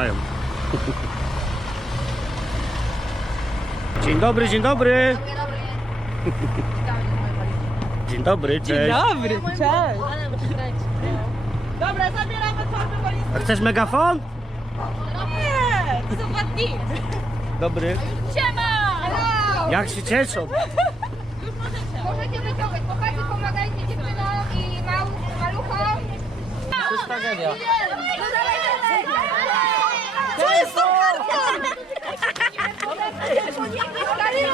wracają. Dzień dobry, dzień dobry. Dzień dobry, cześć. Dzień dobry, cześć. Dobra, zabieramy torby walizki. A chcesz megafon? Nie, to są 2 dni. Dobry. Siema! Jak się cieszą? Możecie wyciągać, chłopacy pomagajcie dziewczynom i maluchom. To jest tragedia. To jest kartka!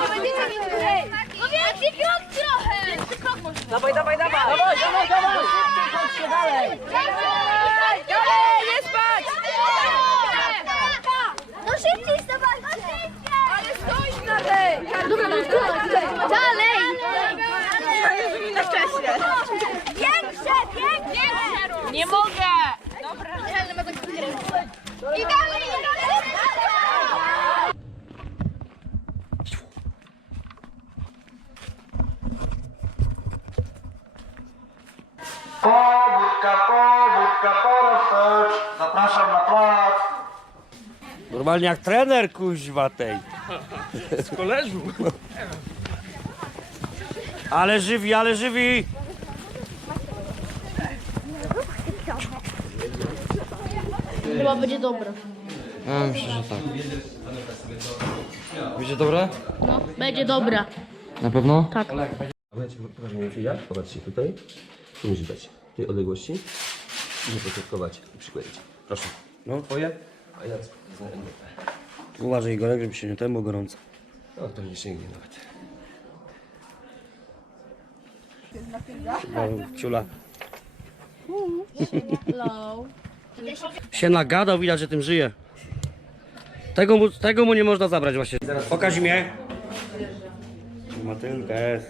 Będziecie mieć tutaj. No więcej krok trochę. Więcej krok może. Dawaj, dawaj, dawaj! Dawaj, dawaj, dawaj! Chodźcie dalej! Dalej, nie spać! No szybciej stawajcie! Ale stój na tej! Dobra, dalej! Na wcześnie. Większe, większe! Nie mogę! I dalej, i dalej! Pobudka, porosecz. Zapraszam na plac. Normalnie jak trener kuźwa tej. Z koleżu. Ale żywi, ale żywi. Chyba będzie dobre. Ja myślę, że tak. Będzie dobre? No, będzie dobra. Na pewno? Tak. Słuchajcie, proszę mnie jak? Popatrzcie tutaj. Tu musisz dać. W tej odległości. I zapoczątkować i przykleić. Proszę. No. Twoje? A ja znajdę. Uważaj Igorek, żeby się nie temu gorąco. No to nie sięgnie nawet. Ciula. Się nagadał, widać, że tym żyje. Tego mu nie można zabrać właśnie. Pokaż imię. Matylkę.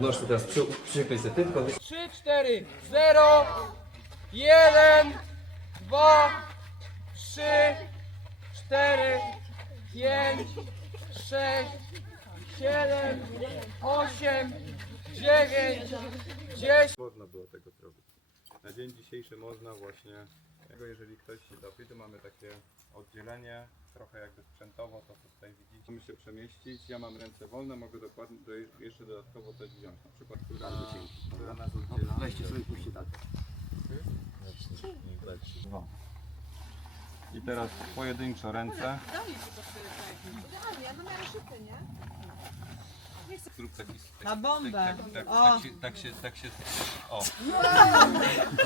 Możesz tu teraz przyklej sobie tylko. 3, 4, 0, 1, 2, 3, 4, 5, 6, 7, 8, 9, 10. Można było tego zrobić. Na dzień dzisiejszy można właśnie, jeżeli ktoś się dopi, to mamy takie oddzielenie, trochę jakby sprzętowo, to co tutaj widzicie. Możemy się przemieścić, ja mam ręce wolne, mogę dokładnie jeszcze dodatkowo coś wziąć, na przykład która nas oddziela. Weźcie sobie puśćcie tak. I teraz pojedynczo ręce. Zrób taki Na bombę. tak się, o.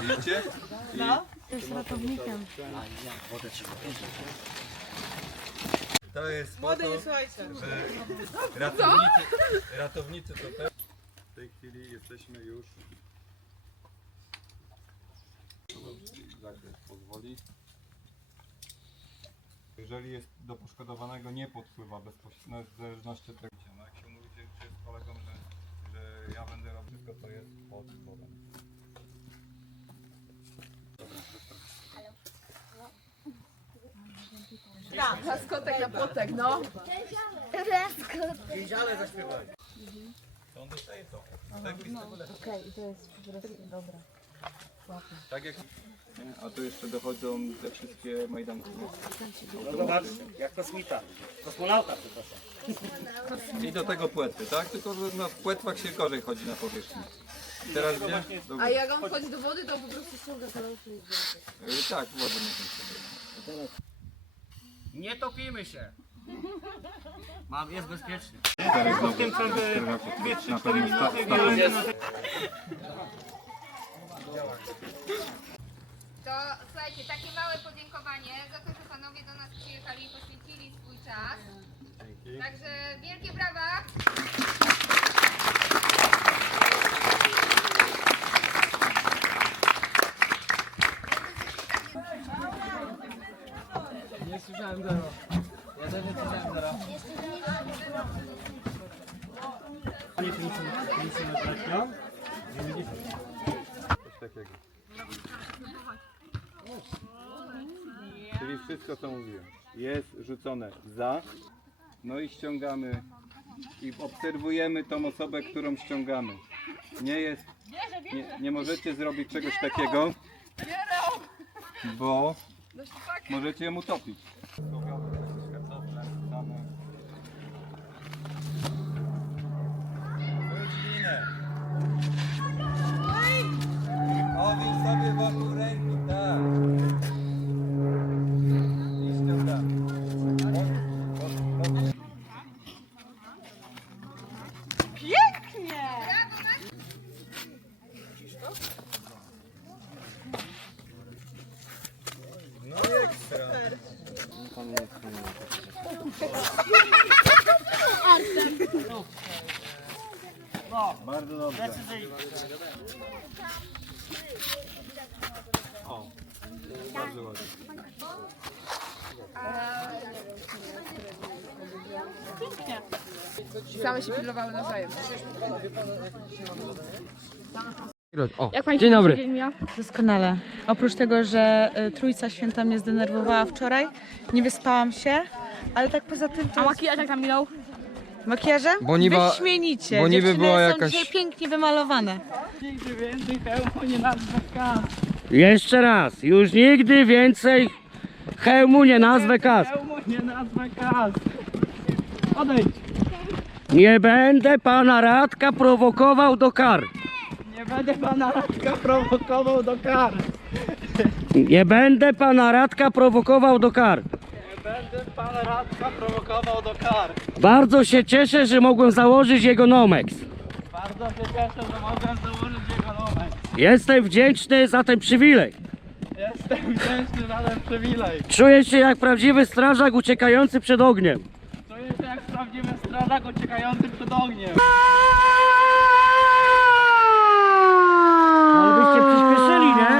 Widzicie? No. To jest po Młody, to, nie słuchajcie. że ratownicy to też. W tej chwili jesteśmy już. Zakres pozwoli. Jeżeli jest do poszkodowanego nie podpływa bezpośrednio, w zależności od tego, no jak się mówicie czy z kolegą, że ja będę robił wszystko, co jest pod wodą. Laskotek na płotek, no. To on dostaje to. Okej, to jest po prostu dobre. Tak jak... A tu jeszcze dochodzą te wszystkie majdanki. No zobacz, jak kosmita. Kosmonauta, przepraszam. I do tego płetwy, tak? Tylko, że w płetwach się gorzej chodzi na powierzchni. Teraz gdzie? A jak on wchodzi do wody, to po prostu ściąga kaloryczny. Tak, wodę można. Nie topimy się. Jest bezpiecznie. Teraz znowu na pewno To słuchajcie, takie małe podziękowanie za to, że panowie do nas przyjechali i poświęcili swój czas. Także wielkie brawa. Nie słyszałem zero. Ja też nie słyszałem zero. coś takiego. Czyli wszystko co mówiłem. Jest rzucone za, no i ściągamy i obserwujemy tą osobę, którą ściągamy. Nie jest, nie możecie zrobić czegoś takiego. bo możecie ją utopić. Jakieś kartofle, damy. Owiń sobie wokół ręki, tak. Liścią tak. No i ekstra. Bardzo dobrze. O, bardzo ładnie. Same się pilnowały nawzajem. O, Jak pani dzień dobry. dzień miał? Doskonale. Oprócz tego, że Trójca Święta mnie zdenerwowała wczoraj, nie wyspałam się, ale tak poza tym to A makijaż jak tam minął? makijaże? Bo niby- Wyśmienicie. bo niby Dziewczyny była są jakaś- dzisiaj pięknie wymalowane. Jeszcze raz, już nigdy więcej hełmu nie nazwę kask. Nie nazwę kas. Odejdź. Nie będę pana Radka prowokował do kar. Nie będę pana Radka prowokował do kar. Nie będę pana Radka prowokował do kar. Nie będę pana Radka prowokował do kar. Bardzo się cieszę, że mogłem założyć jego Nomex. Bardzo się cieszę, że mogłem założyć jego numer. Jestem wdzięczny za ten przywilej. Jestem wdzięczny za ten przywilej. Czuję się jak prawdziwy strażak uciekający przed ogniem. Czuję się jak prawdziwy strażak uciekający przed ogniem. Ale byście przyspieszyli, nie?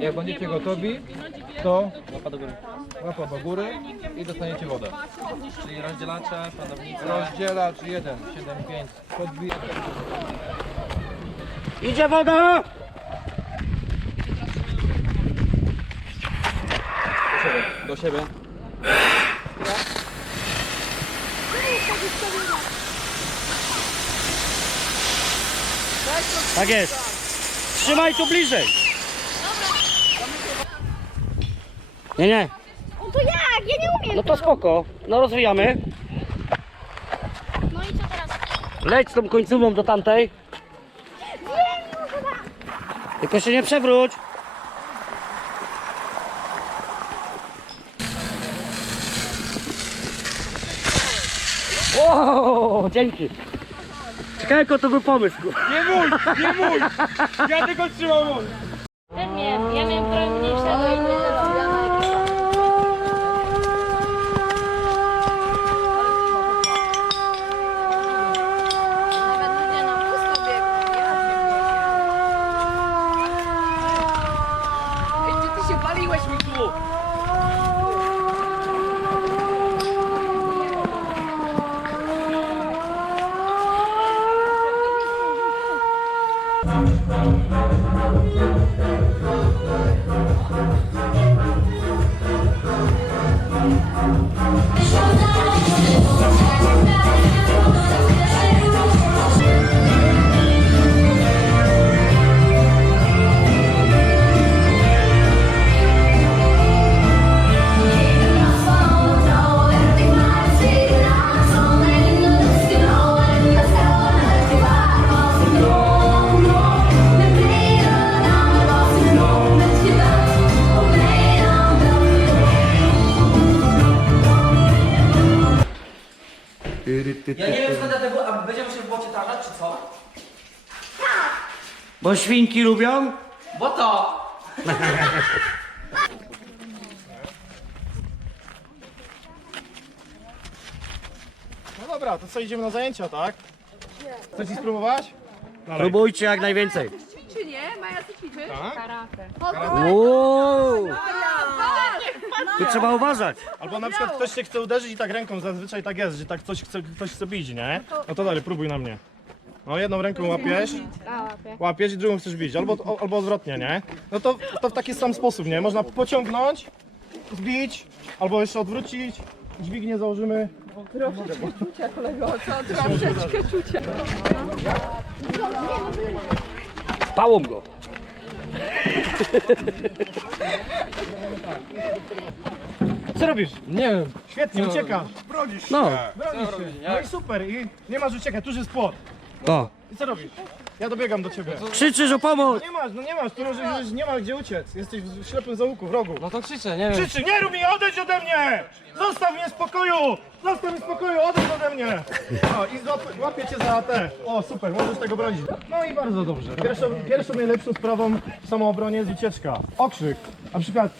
Jak będziecie gotowi, to łapa do góry i dostaniecie wodę. Czyli rozdzielacze, padownice. Rozdzielacz 1, 7, 5. Podbijać. Idzie woda! Do siebie. Tak jest. Trzymaj tu bliżej. Nie, nie. No to jak? Ja nie umiem. No to spoko. No rozwijamy. No i co teraz? Leć z tą końcówą do tamtej. Tylko się nie przewróć. O, dzięki. Ciekawe, jaki to był pomysł. Nie mój! Ja tylko trzymam mój! Pewnie, ja miałem trochę mniejszego i nie Nawet ludzie na pusto biegną. Ej, gdzie ty się paliłeś mi tu? Ja nie wiem skąd ja tego, a będziemy się w bocie tarzać, czy co? Bo świnki lubią? Bo to! No dobra, to co, idziemy na zajęcia, tak? Chcecie spróbować? Próbujcie jak najwięcej. Ćwiczy, nie? Maja, ty ćwiczysz? Wow. Tu trzeba uważać. Albo na przykład ktoś się chce uderzyć i tak ręką, zazwyczaj tak jest, że tak ktoś chce bić, nie? No to dalej, próbuj na mnie. No jedną ręką łapiesz i drugą chcesz bić, albo odwrotnie, nie? No to w taki sam sposób, nie? Można pociągnąć, zbić, albo jeszcze odwrócić, dźwignię założymy Pałą go. Co robisz? Nie wiem. Świetnie, uciekasz. No, Bronisz się. No i super, i nie masz uciekać, tuż jest płot. to. I co robisz? Ja dobiegam do ciebie. Krzyczysz o pomoc. Nie masz, tu możesz, nie ma gdzie uciec. Jesteś w ślepym zaułku, w rogu. No to krzyczę, nie wiem. Krzyczy, nie rób mi, odejdź ode mnie! Zostaw mnie w spokoju! Zostaw mnie w spokoju, odejdź ode mnie! O, i łapię cię za te. O, super, możesz tego bronić. No i bardzo dobrze. Pierwszą najlepszą sprawą w samoobronie jest ucieczka. Okrzyk. Na przykład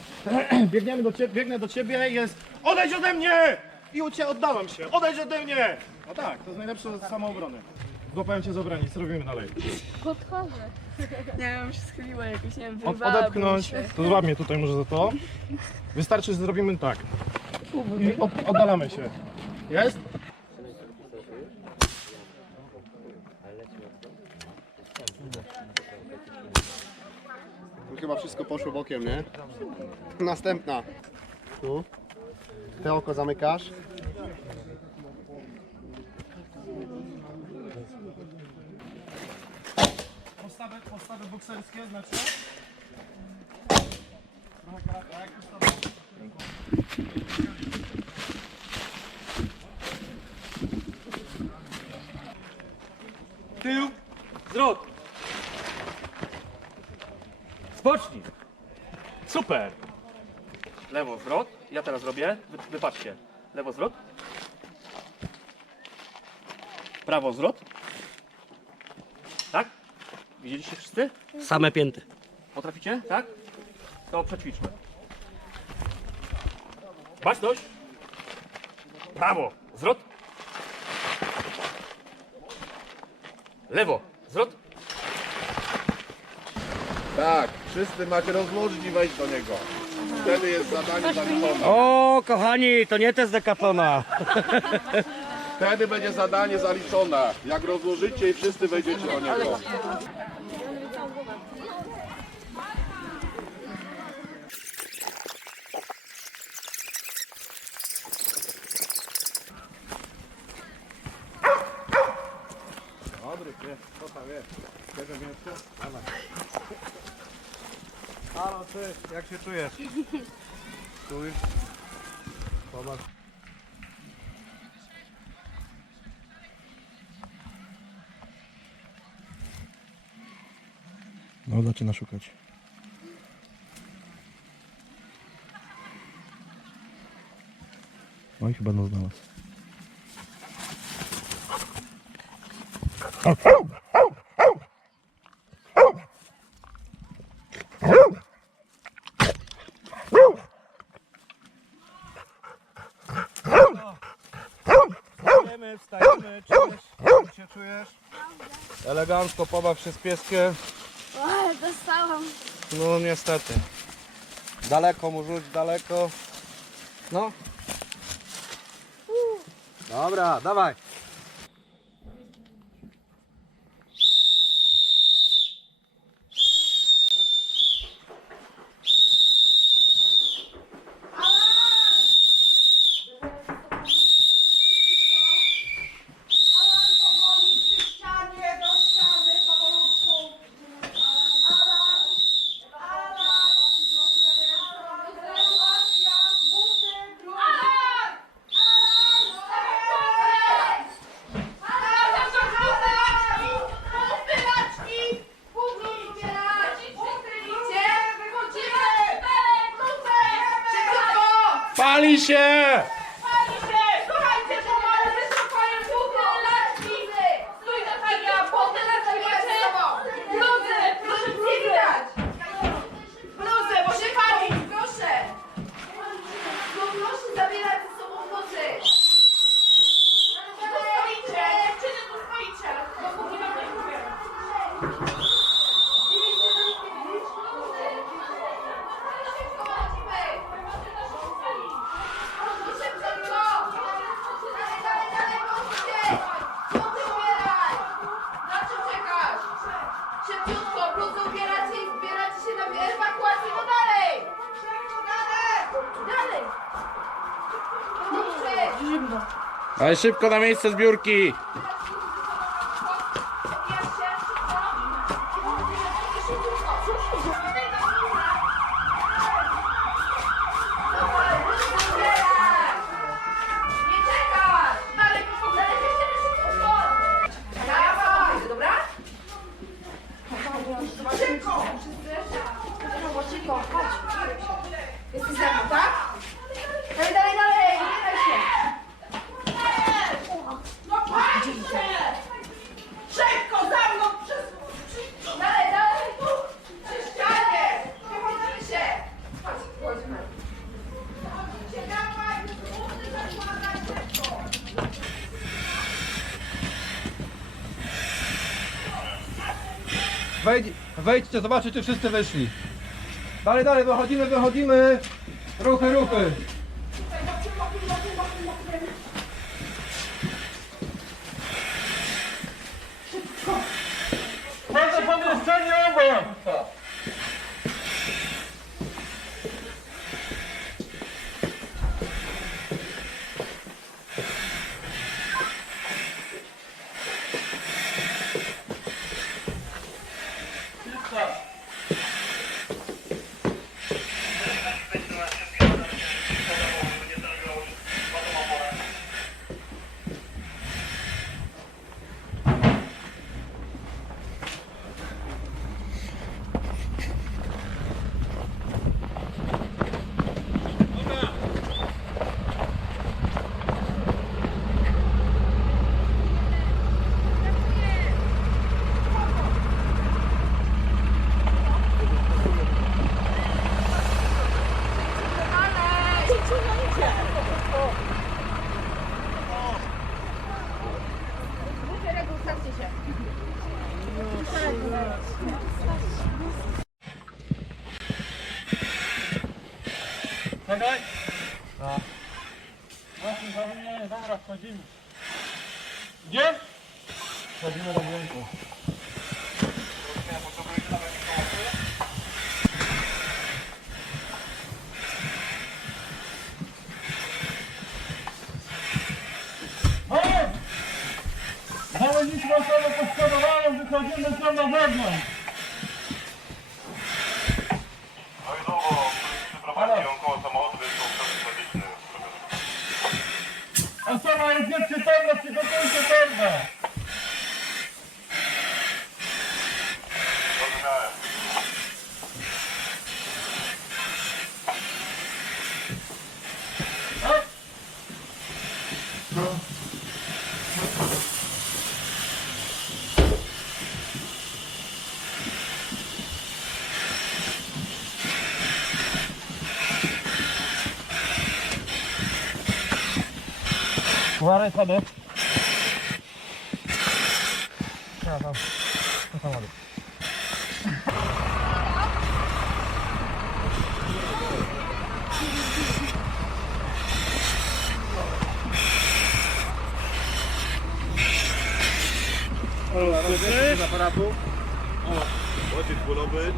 biegnę do ciebie i jest odejdź ode mnie! I oddałem się, odejdź ode mnie! No tak, to jest najlepsze z samoobrony. Złapałem cię za obranie, co robimy dalej? Nie wiem, się schyliła jakoś, nie wiem, wyrwała. Odepchnąć, to złap mnie tutaj może za to. Wystarczy, że zrobimy tak. I oddalamy się. Jest? Tu chyba wszystko poszło bokiem, nie? Następna. Tu. Te oko zamykasz. Postawy bokserskie znaczy? Tył, zwrot. Spocznij. Super. Lewo zwrot. Ja teraz robię. Wypatrzcie. Lewo zwrot. Prawo zwrot. Tak? Widzieliście wszyscy? Same pięty. Potraficie? Tak? To przećwiczmy. Baczność. Prawo. Zwrot. Lewo. Zwrot. Tak, wszyscy macie rozłożyć i wejść do niego. Wtedy jest zadanie zaliczone. O, kochani, to nie test Decathlona. Wtedy będzie zadanie zaliczone. Jak rozłożycie i wszyscy wejdziecie do niego. Dobry, pies, co tam jest? Bierze mięsko? Dawaj. Halo, ty, jak się czujesz? Stój. Zobacz. No, zaczyna szukać. No i chyba nas znalazł. Wstajemy, jak się czujesz? Elegancko, pobaw się z pieskiem. Dostałam. No niestety. Daleko mu rzuć, daleko. No. Dobra, dawaj. Pali się! Słuchajcie, że mamy wyszukają buty, laczki! Stój do talia, buty, laczki macie! Bluzy, proszę przywitać! Bluzy, bo się pali, proszę! No proszę zabierać ze sobą bluzy! Tu stoicie, dziewczyny tu stoicie! No póki wam nie mówię. Szybciutko, bluzy ubieracie i zbieracie się na ewakuację, no dalej! Dalej! Dobrze! Ale szybko na miejsce zbiórki. Nie czekać! Dalej, dawaj, dobra? Szybko! Szybko, chodź. Jesteś ze mną, tak? Dalej, dalej, dalej, nie daj się. No patrzcie! Szybko, za mną! Dalej, dalej, tu! Przy ścianie! Wychodzimy się! Chodź, chodźmy. Dawaj, musty zakładać szybko! Wejdźcie, zobaczcie, czy wszyscy wyszli. Dalej, dalej, wychodzimy, wychodzimy. Ruchy, ruchy. Proszę pomieszczenie obok! Czekaj. Nie, dobra, wchodzimy. Gdzie? Wchodzimy do budynku. Znaleźliśmy osobę poszkodowaną, wychodzimy tam na zewnątrz. Osoba jest nieprzytomna, przygotujcie torbę. Uważaj sobie. Ja tam. To samochód. Z aparatu. Ojciec bólowy.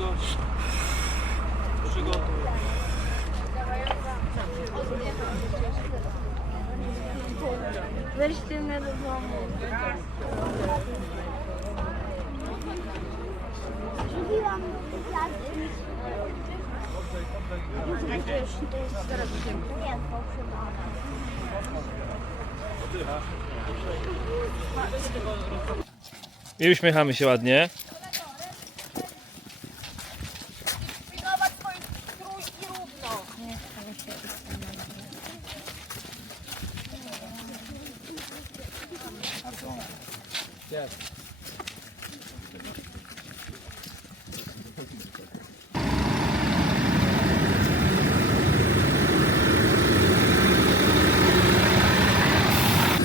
Weźcie mnie do domu. Zrobiłam kwiaty. To jest teraz nie, I uśmiechamy się ładnie. Pilnować swoich strój i równo.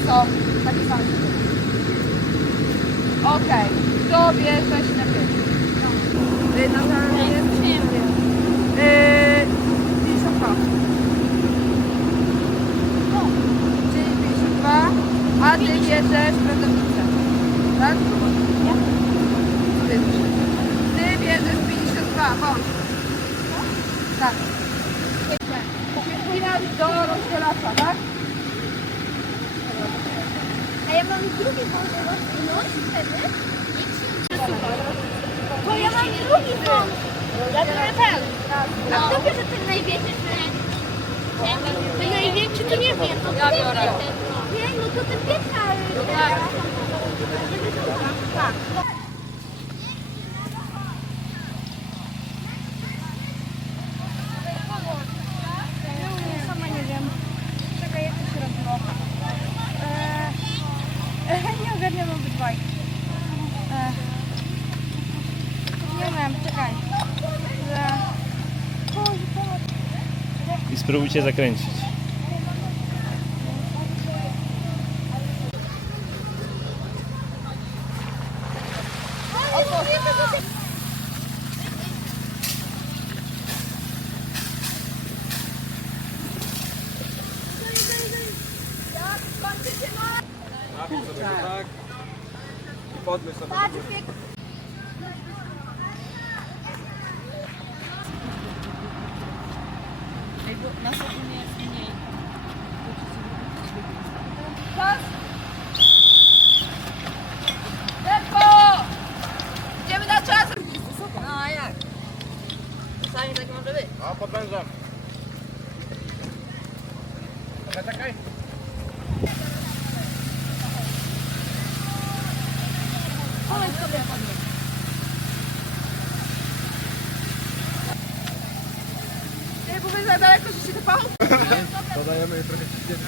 Co? Taki sam. Okej, kto bierze się na pierwszy? Natalia jest? 52. Czyli 52, a ty bierzesz pracownicę. Tak? Ja. Ty bierzesz 52, bądź. Tak. Przypinasz do rozdzielacza, tak? drugi wąs rozwinąć wtedy i ci przesuwać. Bo ja mam drugi wąs. Ja biorę ten. A kto bierze ten największy? Ten największy to nie wiem. Ja biorę. Nie, no to ten pierwszy. Tak. Sama nie wiem. Czekaj, jak to się robiło. Nie ogarniam obydwaj. Nie wiem, czekaj. I spróbujcie zakręcić. Tak. I podnieś sobie. Tempo! Idziemy na czas! No a jak? Czasami tak może być. A pod wężem. Czekaj. Chodź sobie podnieś. Nie, bo my za daleko, że się typał? Dodajemy trochę ciśnienia.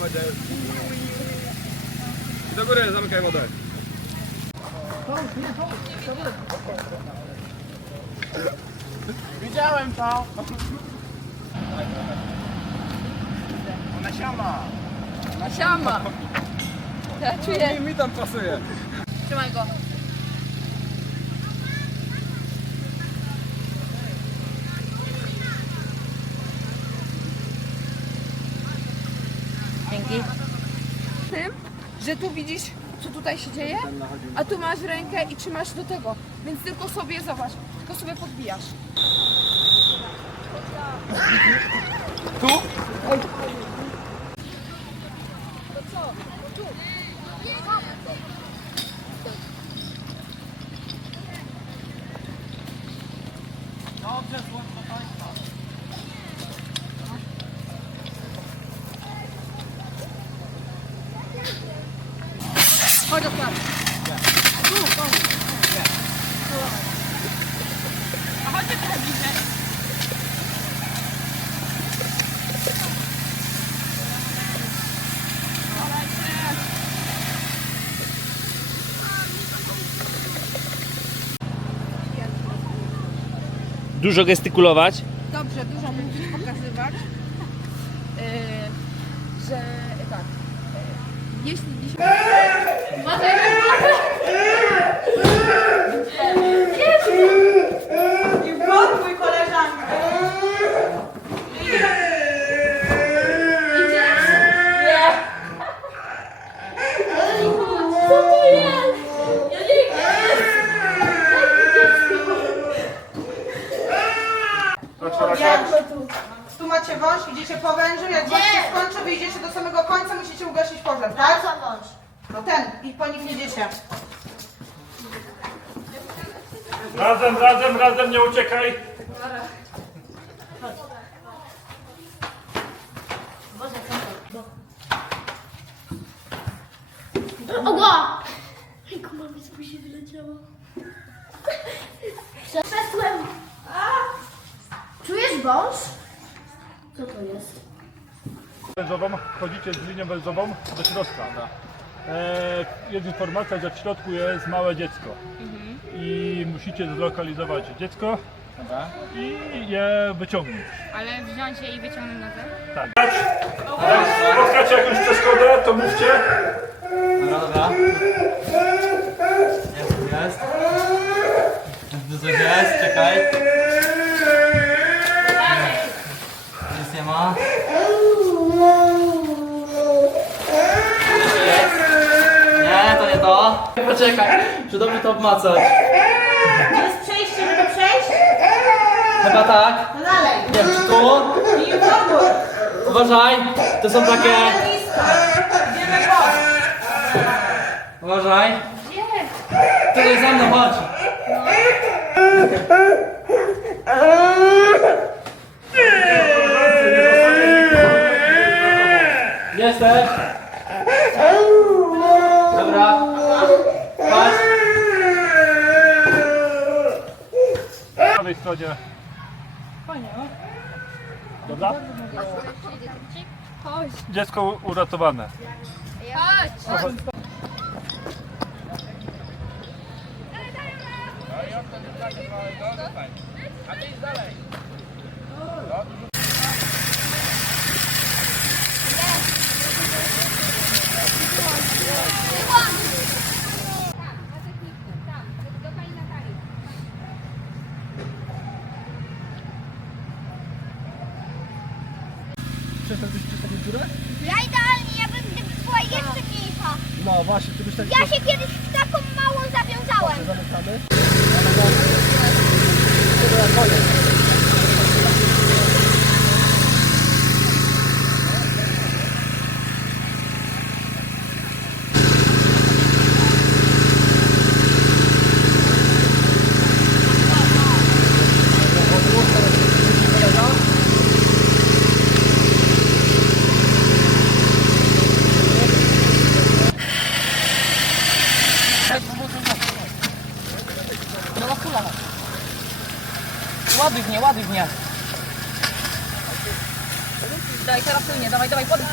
Będzie. Do góry, zamykaj wodę. Widziałem to. Ona siama. Siama! Ja czuję. Mi tam pasuje. Trzymaj go. Dzięki. Tym, że tu widzisz, co tutaj się dzieje, a tu masz rękę i trzymasz do tego, więc tylko sobie zobacz, tylko sobie podbijasz. Chodź do pracy. A chodźcie trochę bliżej. Dużo gestykulować. Dobrze, dużo mówić, pokazywać, że tak, jeśli dzisiaj... I blokuj koleżankę. Co to jest? Ja nie wiem. Tu macie wąż, idziecie po wężu, jak wąż się skończy, wyjdziecie do samego końca, musicie ugasić pożar, tak? Co wąż? No ten, i po nich jedziecie. Razem, nie uciekaj. Oła! Ręku mamy z buzi wyleciała. Przeszłem. Czujesz wąż? Co to jest? Węzową, wchodzicie z linią węzową do środka. Jest informacja, że w środku jest małe dziecko. I musicie zlokalizować dziecko i je wyciągnąć. Ale wziąć je i wyciągnąć na zewnątrz? Tak. Jak spotkacie jakąś przeszkodę, to mówcie. Dobra. Jest. Dużo jest, czekaj. Nic nie ma. Nie, to nie to. Poczekaj, czy dobrze to obmacać? Gdzie jest przejście, żeby przejść? Chyba tak. No dalej. Nie wiem, czy tu? I w ogóle. Uważaj, to są takie... Nisko. Idziemy po. Uważaj. Tutaj za mną, chodź. Jesteś? Dobra. Patrz. Po prawej stronie. Fajnie, no. Dobra? Chodź. Dziecko uratowane. Chodź. Ja idealnie, ja bym gdyby była jeszcze mniejsza. No właśnie, ty byś tak... Ja się kiedyś w taką małą zawiązałem. Zamykamy. Ładuj mnie, ładuj mnie. Daj, teraz płynie, dawaj, dawaj, podejdź.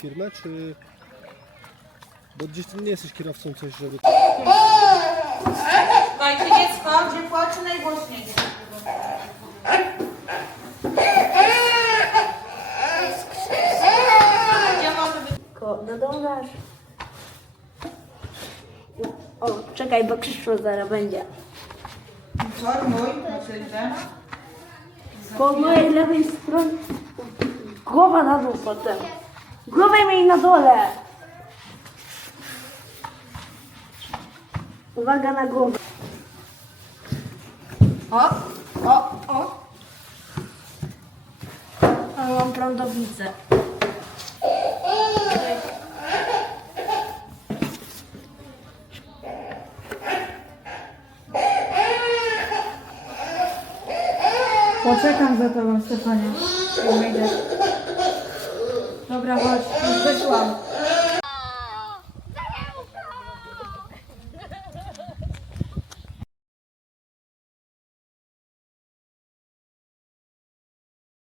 Firmę, czy... Bo gdzieś ty nie jesteś kierowcą coś, żeby... Słuchajcie, dziecko, gdzie płacze najgłośniej. Gdzie może być? Nadążasz. O, czekaj, bo Krzysztof zaraz będzie. Informuj, przyjdę. Po mojej lewej stronie. Głowa na dół potem. Głowę miej na dole. Uwaga na głowę. O. Ale mam prądownicę. Poczekam za tobą, Stefania. Dobra, chodź, już wyszłam.